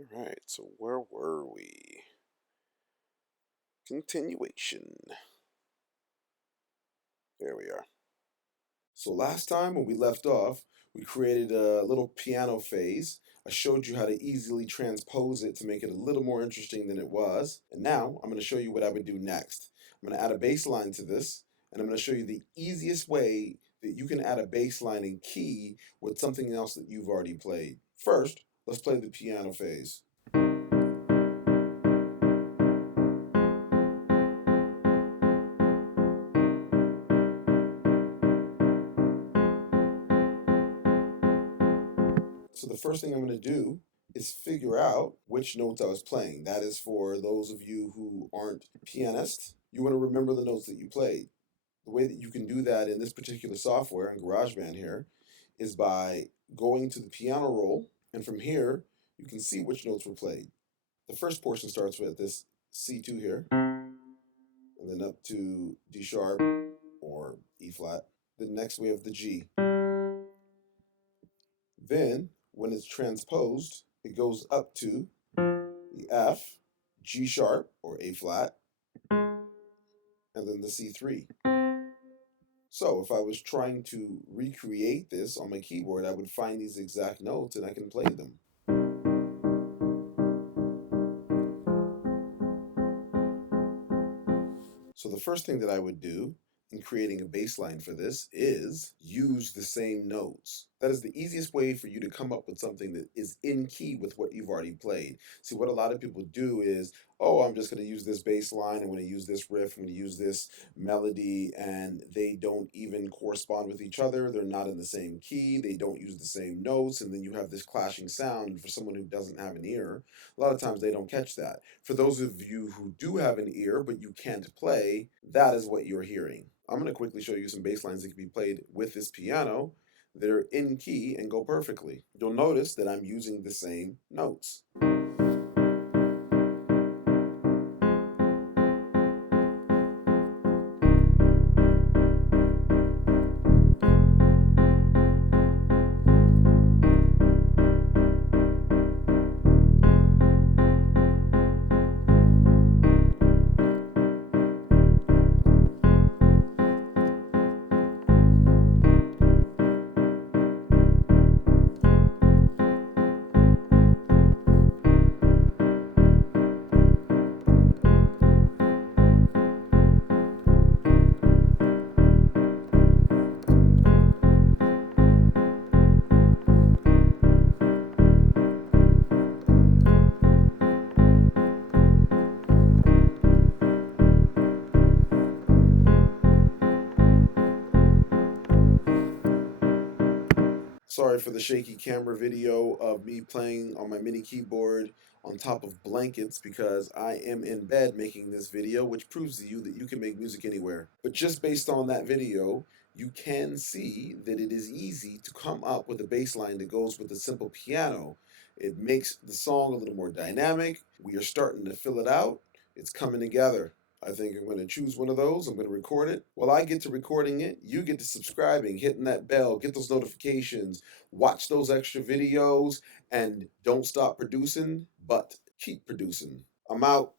All right, so where were we? Continuation. There we are. So last time when we left off, we created a little piano phase. I showed you how to easily transpose it to make it a little more interesting than it was. And now I'm going to show you what I would do next. I'm going to add a bass line to this, and I'm going to show you the easiest way that you can add a bass line in key with something else that you've already played. First, let's play the piano phase. So the first thing I'm going to do is figure out which notes I was playing. That is for those of you who aren't pianists. You want to remember the notes that you played. The way that you can do that in this particular software in GarageBand here is by going to the piano roll, and from here you can see which notes were played. The first portion starts with this C2 here, and then up to D sharp or E flat. Then next we have the G. Then, when it's transposed, it goes up to the F, G sharp or A flat, and then the C3. So if I was trying to recreate this on my keyboard, I would find these exact notes and I can play them. So the first thing that I would do in creating a bass line for this is use the same notes. That is the easiest way for you to come up with something that is in key with what you've already played. See, what a lot of people do is, oh, I'm just going to use this bass line, I'm going to use this riff, I'm going to use this melody, and they don't even correspond with each other. They're not in the same key, they don't use the same notes, and then you have this clashing sound. And for someone who doesn't have an ear, a lot of times they don't catch that. For those of you who do have an ear but you can't play, that is what you're hearing. I'm going to quickly show you some bass lines that can be played with this piano that are in key and go perfectly. You'll notice that I'm using the same notes. Sorry for the shaky camera video of me playing on my mini keyboard on top of blankets because I am in bed making this video, which proves to you that you can make music anywhere. But just based on that video, you can see that it is easy to come up with a bass line that goes with a simple piano. It makes the song a little more dynamic. We are starting to fill it out. It's coming together. I think I'm going to choose one of those. I'm going to record it. While I get to recording it, you get to subscribing, hitting that bell, get those notifications, watch those extra videos, and don't stop producing, but keep producing. I'm out.